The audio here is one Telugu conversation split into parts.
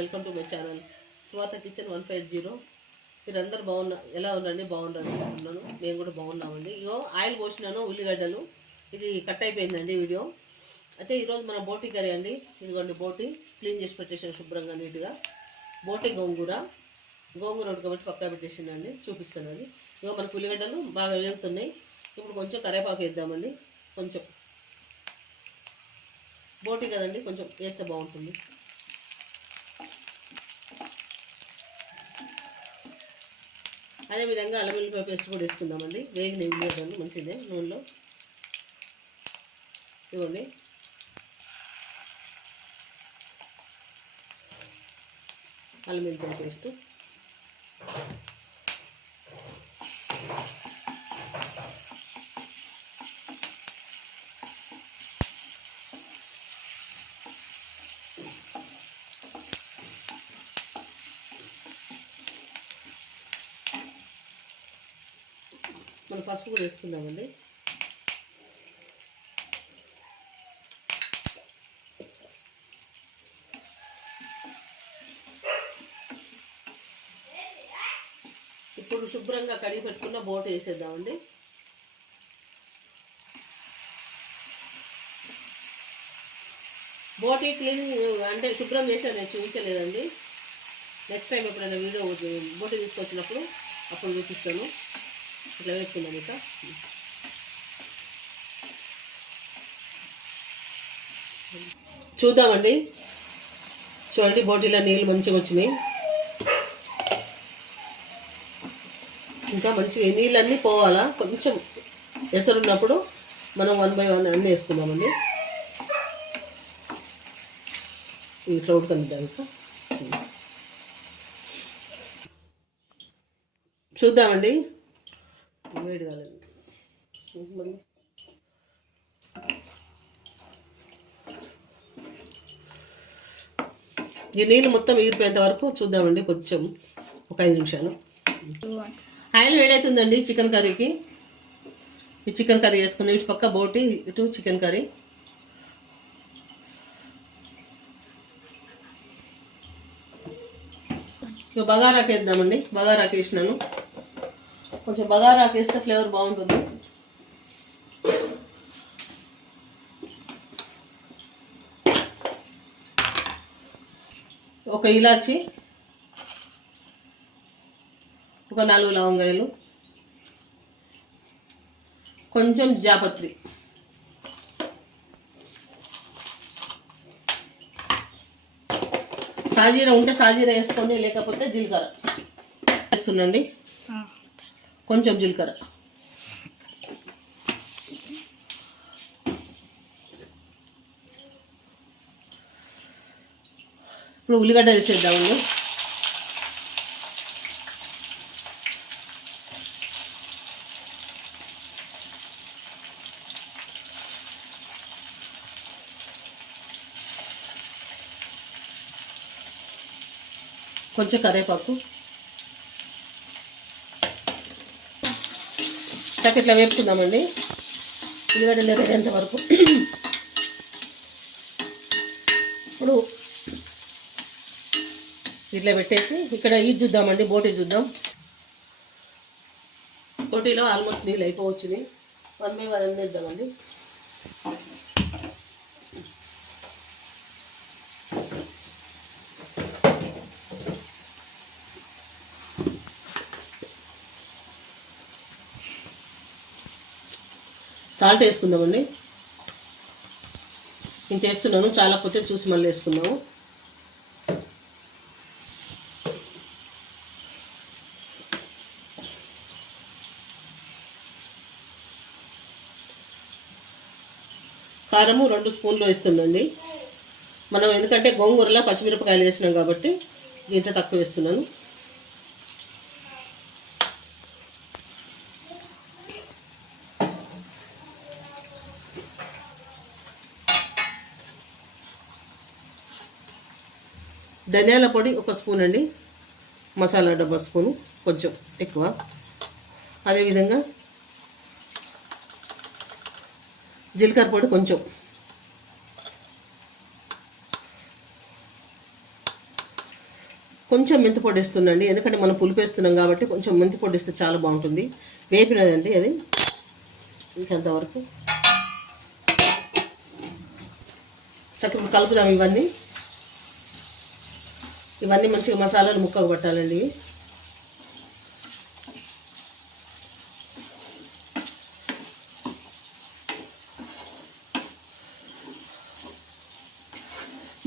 Welcome to my channel Swatha kitchen 150. మీరందరూ ఎలా ఉండండి? బాగుండండి అనుకుంటున్నాను. నేను కూడా బాగున్నామండి. ఇగో ఆయిల్ పోసినాను, ఉల్లిగడ్డలు. ఇది కట్ అయిపోయిందండి వీడియో. అయితే ఈరోజు మన బోటి కర్రీ అండి. ఇదిగోండి బోటి క్లీన్ చేసి పెట్టేసాను శుభ్రంగా నీట్గా. బోటి గోంగూర ఉడకబెట్టి పక్కా పెట్టేసిందండి, చూపిస్తానండి. ఇగో మనకు ఉల్లిగడ్డలు బాగా వేగుతున్నాయి. ఇప్పుడు కొంచెం కరివేపాకు వేద్దామండి. కొంచెం బోటి కదండి, కొంచెం వేస్తే బాగుంటుంది. అదేవిధంగా అల్లం వెల్లుల్లిపాయ పేస్ట్ కూడా వేసుకుందామండి. వేగిన ఉల్లిగడ్డలు మంచిదే నూనెలో. ఇవ్వండి, అల్లం వెల్లుల్లిపాయ పేస్ట్, మనం పసుపు కూడా వేసుకుందామండి. ఇప్పుడు శుభ్రంగా కడిగి పెట్టుకున్న బోటి వేసేద్దామండి. బోటి క్లీనింగ్ అంటే శుభ్రం చేసి నేను చూపించలేదండి. నెక్స్ట్ టైం ఎప్పుడైనా వీడియో బోటి తీసుకొచ్చినప్పుడు అప్పుడు చూపిస్తాను. ఇట్లా వేసుకుందాం. ఇక చూద్దామండి. చూడండి, బోటీలో నీళ్ళు మంచిగా వచ్చినాయి. ఇంకా మంచిగా నీళ్ళన్నీ పోవాలా. కొంచెం ఎసరున్నప్పుడు మనం 1 by 1 అన్నీ వేసుకుందామండి. ఇట్లా ఉడకనిద్దాం. ఇంకా చూద్దామండి. వేడి కాలేదు. ఈ నీళ్ళు మొత్తం ఎగిరిపోయేంత వరకు చూద్దామండి. కొంచెం ఒక 5 నిమిషాలు. ఆయిల్ వేడవుతుందండి చికెన్ కర్రీకి. ఈ చికెన్ కర్రీ వేసుకుందాం. ఇటు పక్క బోటి, ఇటు చికెన్ కర్రీ. ఇక బగారాకు వేద్దామండి. బగారాకు వేసినాను. కొంచెం బగారాకు వేస్తే ఫ్లేవర్ బాగుంటుంది. ఒక ఇలాచి, ఒక 4 లవంగాయలు, కొంచెం జాపత్రి, సాజీరా ఉంటే సాజీరా వేసుకోండి, లేకపోతే జీలకర్ర వేస్తుండండి. కొంచెం జీలకర్ర, ఇప్పుడు ఉల్లిగడ్డ వేసేద్దాము. కొంచెం కరివేపాకు, ఇట్లా వేపుకుందామండి ఉల్లిగడ్డలు ఎర్రేంత వరకు. ఇప్పుడు ఇట్లా పెట్టేసి ఇక్కడ ఇది చూద్దామండి, బోటీ చూద్దాం. బోటీలో ఆల్మోస్ట్ నీళ్ళు అయిపోవచ్చుని. 1 by 1 వేద్దామండి. సాల్ట్ వేసుకుందామండి. ఇంత వేస్తున్నాను, చాలా పోతే చూసి మళ్ళీ వేసుకుందాము. కారము 2 స్పూన్లు వేస్తుందండి. మనం ఎందుకంటే గోంగూరలో పచ్చిమిరపకాయలు వేసినాం కాబట్టి దీంట్లో తక్కువ వేస్తున్నాను. ధనియాల పొడి 1 స్పూన్ అండి. మసాలా డబ్బా స్పూను, కొంచెం ఎక్కువ. అదేవిధంగా జీలకర్ర పొడి కొంచెం, కొంచెం మెంతి పొడి వేస్తున్నాండి, ఎందుకంటే మనం పులుపు వేస్తున్నాం కాబట్టి కొంచెం మెంతి పొడి వేస్తే చాలా బాగుంటుంది. వేపినదండి అది ఇంకంతవరకు. చక్కగా కలుపుదాం. ఇవన్నీ మంచిగా మసాలాలు ముక్కకు పట్టాలండి.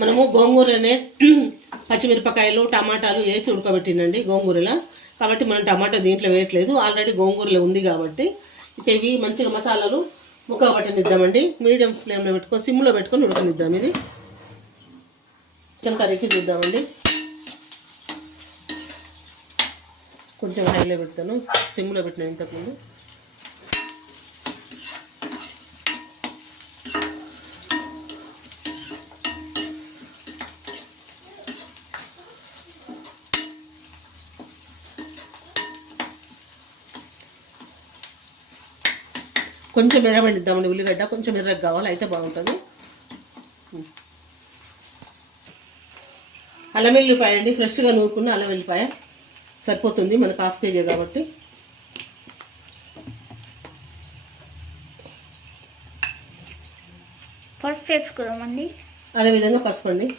మనము గోంగూరనే పచ్చిమిరపకాయలు టమాటాలు వేసి ఉడకబెట్టినండి గోంగూరలా, కాబట్టి మనం టమాటా దీంట్లో వేయట్లేదు, ఆల్రెడీ గోంగూరలో ఉంది కాబట్టి. ఇక ఇవి మంచిగా మసాలాలు ముక్క పట్టనిద్దామండి. మీడియం ఫ్లేమ్లో పెట్టుకొని సిమ్లో పెట్టుకొని ఉడకనిద్దాం. ఇది చికెన్ కర్రీకి చూద్దామండి. కొంచెం హైలో పెడతాను, సిమ్లో పెట్టిన ఇంతకుముందు. కొంచెం ఎర్రబడిద్దామండి, ఉల్లిగడ్డ కొంచెం ఎర్రగా కావాలి, అయితే బాగుంటుంది. అల్లం వెల్లిపాయ అండి, ఫ్రెష్గా నూరుకున్న అల్లం వెల్లిపాయ సరిపోతుంది మనకు, 1/2 kg కాబట్టి. పసుపు వేసుకున్నామండి. అదేవిధంగా పసుపు అండి.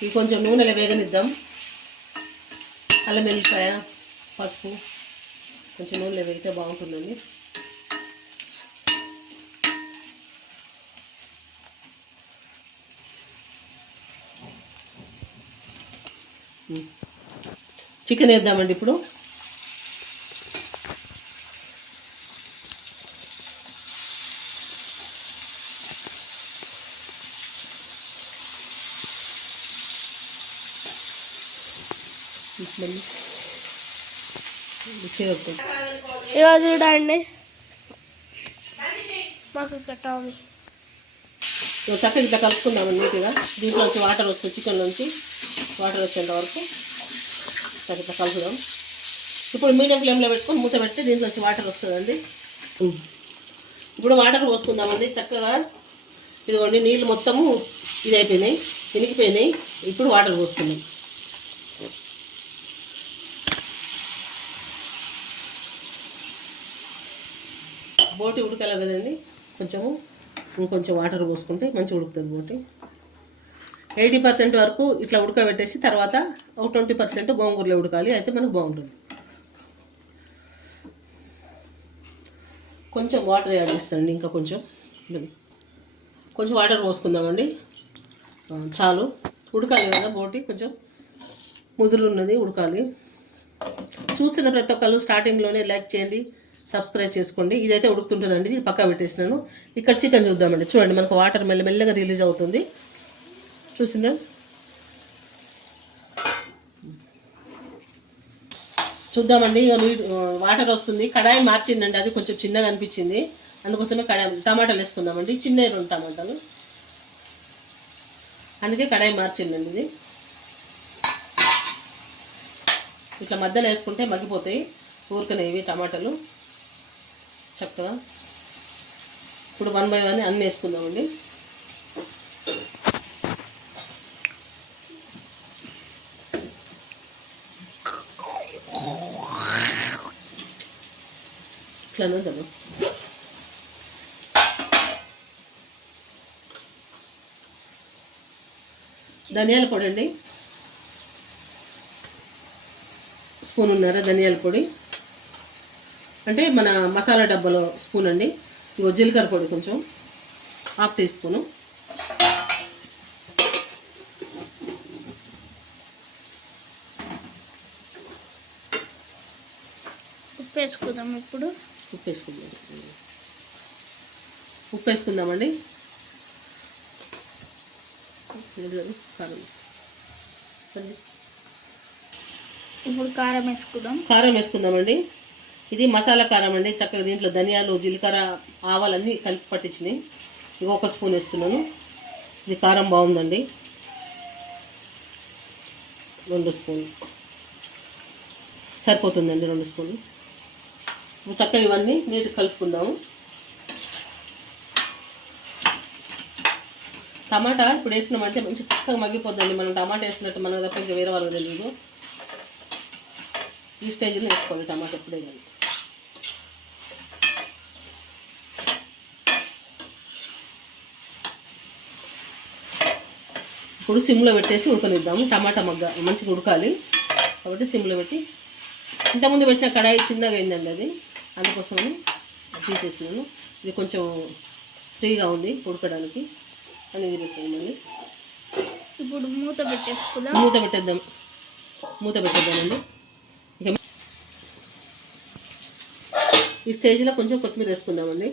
ఇవి కొంచెం నూనెలో వేగనిద్దాం. అల్లం వెల్లిపాయ పసుపు కొంచెం నూనెలో వేగితే బాగుంటుందండి. చికెన్ వేద్దామండి ఇప్పుడు. ఇలా చూడండి మాకు కట్టాలి. చక్కగా ఇట్లా కలుపుకుందామండి నీట్గా. దీంట్లో నుంచి వాటర్ వస్తుంది, చికెన్ నుంచి వాటర్ వచ్చేంత వరకు చక్కగా ఇట్లా కలుపుదాం. ఇప్పుడు మీడియం ఫ్లేమ్లో పెట్టుకొని మూత పెడితే దీంట్లో నుంచి వాటర్ వస్తుందండి. ఇప్పుడు వాటర్ పోసుకుందామండి చక్కగా. ఇదిగోండి నీళ్ళు మొత్తము ఇది అయిపోయినాయి, ఇనికిపోయినాయి. ఇప్పుడు వాటర్ పోసుకుందాం. బోటి ఉడకాలి కదండి, ఇంకొంచెం వాటర్ పోసుకుంటే మంచిగా ఉడుకుతుంది బోటి. 80% వరకు ఇట్లా ఉడకబెట్టేసి తర్వాత ఒక 20% గోంగూరలో ఉడకాలి, అయితే మనకు బాగుంటుంది. కొంచెం వాటర్ యాడ్ చేస్తానండి, ఇంకా కొంచెం వాటర్ పోసుకుందామండి. చాలు, ఉడకాలి కదా బోటి, కొంచెం ముదురు ఉన్నది, ఉడకాలి. చూస్తున్న ప్రతి ఒక్కళ్ళు స్టార్టింగ్లోనే లైక్ చేయండి, సబ్స్క్రైబ్ చేసుకోండి. ఇదైతే ఉడుకుతుంటుందండి, ఇది పక్కా పెట్టేసినాను. ఇక్కడ చికెన్ చూద్దామండి. చూడండి మనకు వాటర్ మెల్లమెల్లగా రిలీజ్ అవుతుంది, చూసిందా? చూద్దామండి. వాటర్ వస్తుంది, కడాయి మార్చిందండి, అది కొంచెం చిన్నగా అనిపించింది, అందుకోసమే టమాటాలు వేసుకుందామండి. చిన్న 2 టమాటాలు, అందుకే కడాయి మార్చిందండి. ఇది ఇట్లా మధ్యలో వేసుకుంటే మగ్గిపోతాయి ఊరుకనేవి టమాటాలు చక్కగా. ఇప్పుడు 1 by 1 అన్నీ వేసుకుందామండి. ఇట్లానే కదా. ధనియాల పొడి అండి, స్పూనున్నర ధనియాల పొడి, అంటే మన మసాలా డబ్బాలో స్పూన్ అండి. ఇగో జీలకర్ర పొడి కొంచెం 1/2 teaspoon. ఉప్పు వేసుకుందాం. ఇప్పుడు ఉప్పు వేసుకుందామండి. ఇప్పుడు కారం వేసుకుందామండి. ఇది మసాలా కారం అండి, చక్కగా దీంట్లో ధనియాలు జీలకర్ర ఆవాలన్నీ కలిపి పట్టించినాయి. ఇవి 1 స్పూన్ వేస్తున్నాను. ఇది కారం బాగుందండి. 2 స్పూన్ సరిపోతుందండి 2 స్పూన్లు. చక్కగా ఇవన్నీ నీట్గా కలుపుకుందాము. టమాటా ఇప్పుడు వేసినామంటే మంచి చక్కగా మగ్గిపోద్దండి. మనం టమాటా వేసినట్టు మనకు తప్ప ఇంకా వేరే వాళ్ళకి తెలియదు. ఈ స్టేజ్లో వేసుకోవాలి టమాటా ఎప్పుడే కానీ. ఇప్పుడు సిమ్లో పెట్టేసి ఉడకనిద్దాము. టమాటా మంచిగా ఉడకాలి కాబట్టి సిమ్లో పెట్టి, ఇంతకుముందు పెట్టిన కడాయి చిన్నగా అయిందండి అది, అందుకోసమని తీసేసినాను. ఇది కొంచెం ఫ్రీగా ఉంది ఉడకడానికి అని ఇది పెట్టండి. ఇప్పుడు మూత పెట్టేసుకుందాం. మూత పెట్టేద్దామండి. ఇక ఈ స్టేజ్లో కొంచెం కొత్తిమీర వేసుకుందామండి.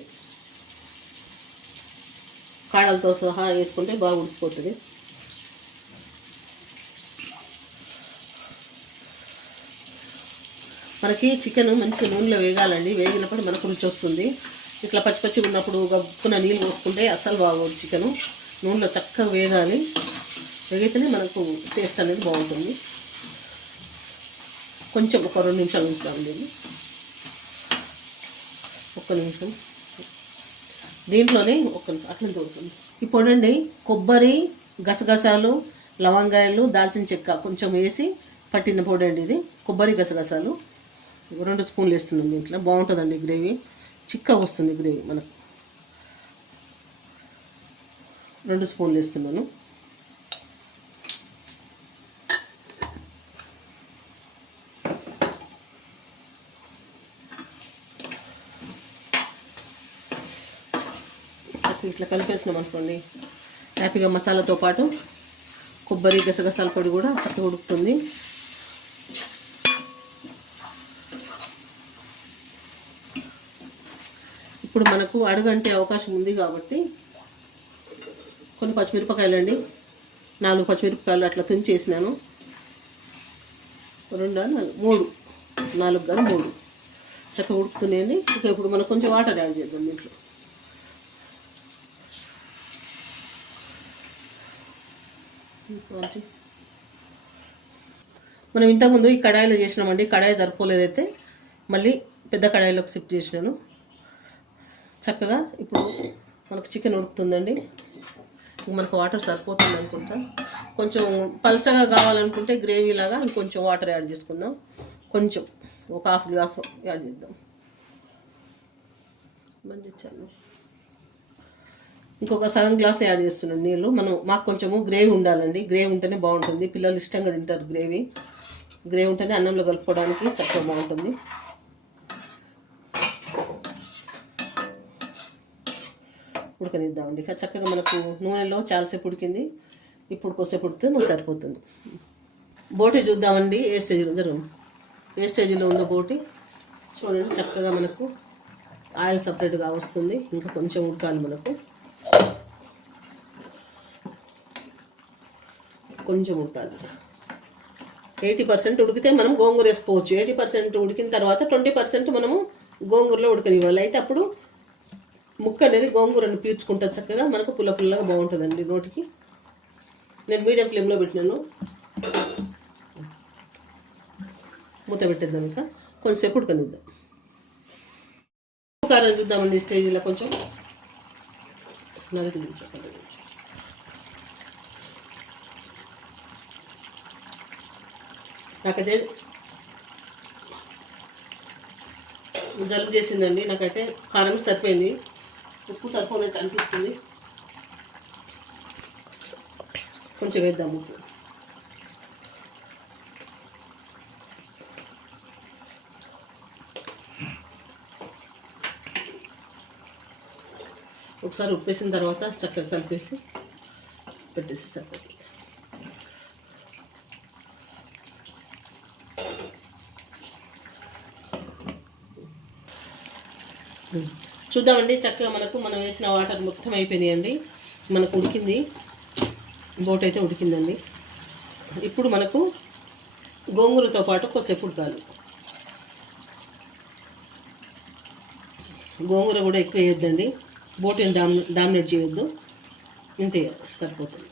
కాడలతో సహా వేసుకుంటే బాగా ఉడికిపోతుంది. మనకి చికెన్ మంచిగా నూనెలో వేగాలండి. వేగినప్పుడు మనకు రుచి వస్తుంది. ఇట్లా పచ్చి ఉన్నప్పుడు గప్పున నీళ్ళు పోసుకుంటే అస్సలు బాగోదు. చికెను నూనెలో చక్కగా వేగాలి. వేగితేనే మనకు టేస్ట్ అనేది బాగుంటుంది. కొంచెం ఒక 2 నిమిషాలు ఉంచుతామండి. ఒక్క నిమిషం దీంట్లోనే అట్లా తోడుతుంది. ఇప్పుడు అండి కొబ్బరి, గసగసాలు, లవంగాయలు, దాల్చిన చెక్క కొంచెం వేసి పట్టిన పొడి అండి ఇది. కొబ్బరి, గసగసాలు 2 స్పూన్లు వేస్తున్నాం దీంట్లో. బాగుంటుందండి గ్రేవీ, చిక్కగా వస్తుంది గ్రేవీ మనకు. 2 స్పూన్లు వేస్తున్నాను. ఇట్లా కలిపేసినాం అనుకోండి, హ్యాపీగా మసాలాతో పాటు కొబ్బరి, గసగసాల పొడి కూడా చక్కగా ఉడుకుతుంది. ఇప్పుడు మనకు అడుగంటే అవకాశం ఉంది కాబట్టి కొన్ని పచ్చిమిరపకాయలు అండి, 4 పచ్చిమిరపకాయలు అట్లా తుంచేసినాను. 4 కానీ 3 చక్కగా ఉడుకుతున్నాయండి. ఇంకా ఇప్పుడు మనం కొంచెం వాటర్ యాడ్ చేద్దాం దీంట్లో. మనం ఇంతకుముందు ఈ కడాయిలో చేసినామండి. కడాయి సరిపోలేదైతే మళ్ళీ పెద్ద కడాయిలోకి షిఫ్ట్ చేసినాను. చక్కగా ఇప్పుడు మనకు చికెన్ ఉడుకుతుందండి. మనకు వాటర్ సరిపోతుంది అనుకుంటా. కొంచెం పల్చగా కావాలనుకుంటే గ్రేవీ లాగా ఇంకొంచెం వాటర్ యాడ్ చేసుకుందాం. కొంచెం ఒక 1/2 గ్లాస్ యాడ్ చేద్దాం. మంచిగా ఇంకొక సగం గ్లాస్ యాడ్ చేస్తున్నాం నీళ్ళు. మాకు కొంచెము గ్రేవీ ఉండాలండి. గ్రేవీ ఉంటేనే బాగుంటుంది. పిల్లలు ఇష్టంగా తింటారు గ్రేవీ. గ్రేవీ ఉంటేనే అన్నంలో కలుపుకోవడానికి చక్కగా బాగుంటుంది. ఉడకనిద్దామండి. చక్కగా మనకు నూనెలో చాలాసేపు ఉడికింది. ఇప్పుడు కొద్దిసేపు ఉడికితే మనకు సరిపోతుంది. బోటి చూద్దామండి ఏ స్టేజ్లో ఉందో బోటి చూడండి. చక్కగా మనకు ఆయిల్ సపరేట్గా వస్తుంది. ఇంకా కొంచెం ఉడకాలి మనకు. కొంచెం ఉడకాలి. 80% ఉడికితే మనం గోంగూర వేసుకోవచ్చు. 80% ఉడికిన తర్వాత 20% మనము గోంగూరలో ఉడకనివ్వాలి. అయితే అప్పుడు ముక్క అనేది గోంగూరను పీల్చుకుంటా చక్కగా మనకు పుల్లగా బాగుంటుందండి నోటికి. నేను మీడియం ఫ్లేమ్లో పెట్టినాను. మూత పెట్టేద్దాం. ఇంకా కొంచెంసేపు ఉడకనిద్దాం. కారం చూద్దామండి ఈ స్టేజ్లో కొంచెం నాకైతే జలుబు చేసిందండి. నాకైతే కారం సరిపోయింది. ఉప్పు సరిపోయినట్టు అనిపిస్తుంది. కొంచెం వేద్దాం ఉప్పు. ఒకసారి ఉప్పేసిన తర్వాత చక్కగా కలిపేసి పెట్టేసి సరిపోతుంది. చూద్దామండి. చక్కగా మనం వేసిన వాటర్ మొత్తం అయిపోయినాయండి. మనకు ఉడికింది. బోట్ అయితే ఉడికిందండి. ఇప్పుడు మనకు గోంగూరతో పాటు కొద్దిసేపు ఉడకాలి. గోంగూర కూడా ఎక్కువ వేయొద్దండి. బోట్ని డామినేట్ చేయొద్దు. ఇంతే సరిపోతుంది.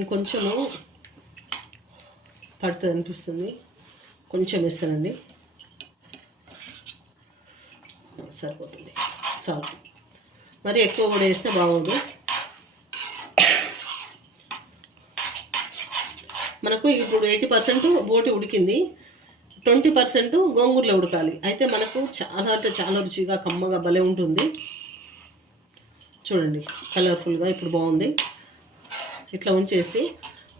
ఇంకొంచెము పడుతుంది అనిపిస్తుంది, కొంచెం వేస్తానండి, సరిపోతుంది, చాలు. మరి ఎక్కువ కూడా వేస్తే బాగోదు. మనకు ఇప్పుడు 80% బోటి ఉడికింది, 20% గోంగూరలో ఉడకాలి. అయితే మనకు చాలా అంటే చాలా రుచిగా కమ్మగా భలే ఉంటుంది. చూడండి కలర్ఫుల్గా ఇప్పుడు బాగుంది. ఇట్లా ఉంచేసి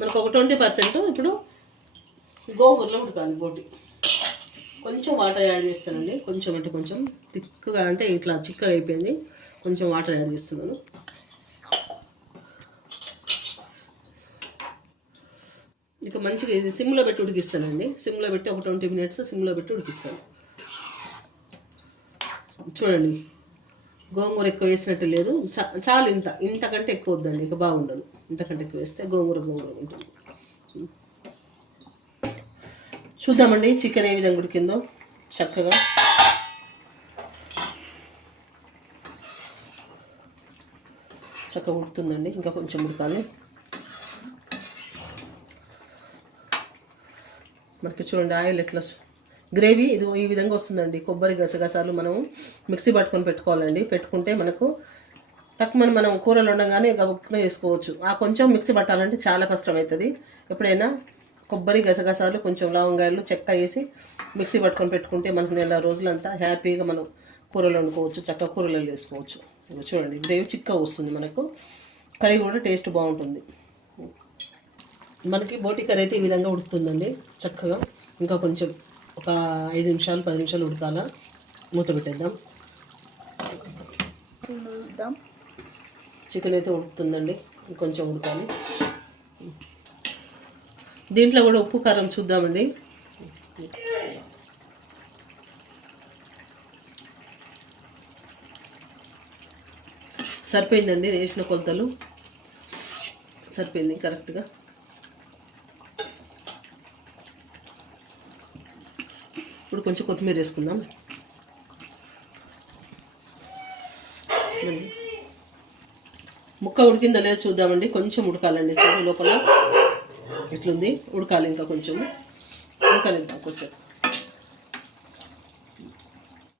మనకు ఒక 20% ఇప్పుడు గోంగూరలో ఉడకాలి బోటి. కొంచెం వాటర్ యాడ్ చేస్తానండి, కొంచెం అంటే కొంచెం తిక్కుగా, అంటే ఇట్లా చిక్కగా అయిపోయింది, కొంచెం వాటర్ యాడ్ చేస్తున్నాను. ఇక మంచిగా ఇది సిమ్లో పెట్టి ఉడికిస్తానండి. సిమ్లో పెట్టి ఒక 20 minutes సిమ్లో పెట్టి ఉడికిస్తాను. చూడండి గోంగూర ఎక్కువ వేసినట్టు లేదు, చాలు, ఇంతకంటే ఎక్కువ వద్దండి, ఇక బాగుండదు. ఇంతకంటే ఎక్కువ వేస్తే గోంగూర ఉంటుంది. చూద్దామండి చికెన్ ఏ విధంగా ఉడికిందో. చక్కగా ఉడుకుతుందండి, ఇంకా కొంచెం ఉడకాలి. మనకి చూడండి ఆయిల్ ఎట్లా, గ్రేవీ ఇది ఈ విధంగా వస్తుందండి. కొబ్బరి గసగసాలు మనం మిక్సీ పట్టుకొని పెట్టుకోవాలండి. పెట్టుకుంటే మనకు తక్కువ మనం కూరలు ఉండగానే గబుక్కున వేసుకోవచ్చు. ఆ కొంచెం మిక్సీ పట్టాలంటే చాలా కష్టం అవుతుంది. ఎప్పుడైనా కొబ్బరి గసగసాలు కొంచెం లవంగాయలు చెక్క వేసి మిక్సీ పట్టుకొని పెట్టుకుంటే మనకు 4 రోజులంతా హ్యాపీగా మనం కూరలు వండుకోవచ్చు, చక్కగా కూరలు వేసుకోవచ్చు. చూడండి గ్రేవీ చిక్కగా వస్తుంది, మనకు కర్రీ కూడా టేస్ట్ బాగుంటుంది. మనకి బోటి కర్రీ అయితే ఈ విధంగా ఉడుకుతుందండి చక్కగా. ఇంకా కొంచెం ఒక 5 నిమిషాలు 10 నిమిషాలు ఉడకాల. మూత పెట్టేద్దాం. చికెన్ అయితే ఉడుకుతుందండి, ఇంకొంచెం ఉడకాలి. దీంట్లో కూడా ఉప్పు కారం చూద్దామండి. సరిపోయిందండి, వేసిన కొలతలు సరిపోయింది కరెక్ట్గా. ఇప్పుడు కొంచెం కొత్తిమీర వేసుకుందాం. ముక్క ఉడికిందో లేదో చూద్దామండి. కొంచెం ఉడకాలండి, చూడు లోపల ఎట్లుంది, ఉడకాలి, ఇంకా కొంచెం ఉడకనిద్దాం కొంచెం.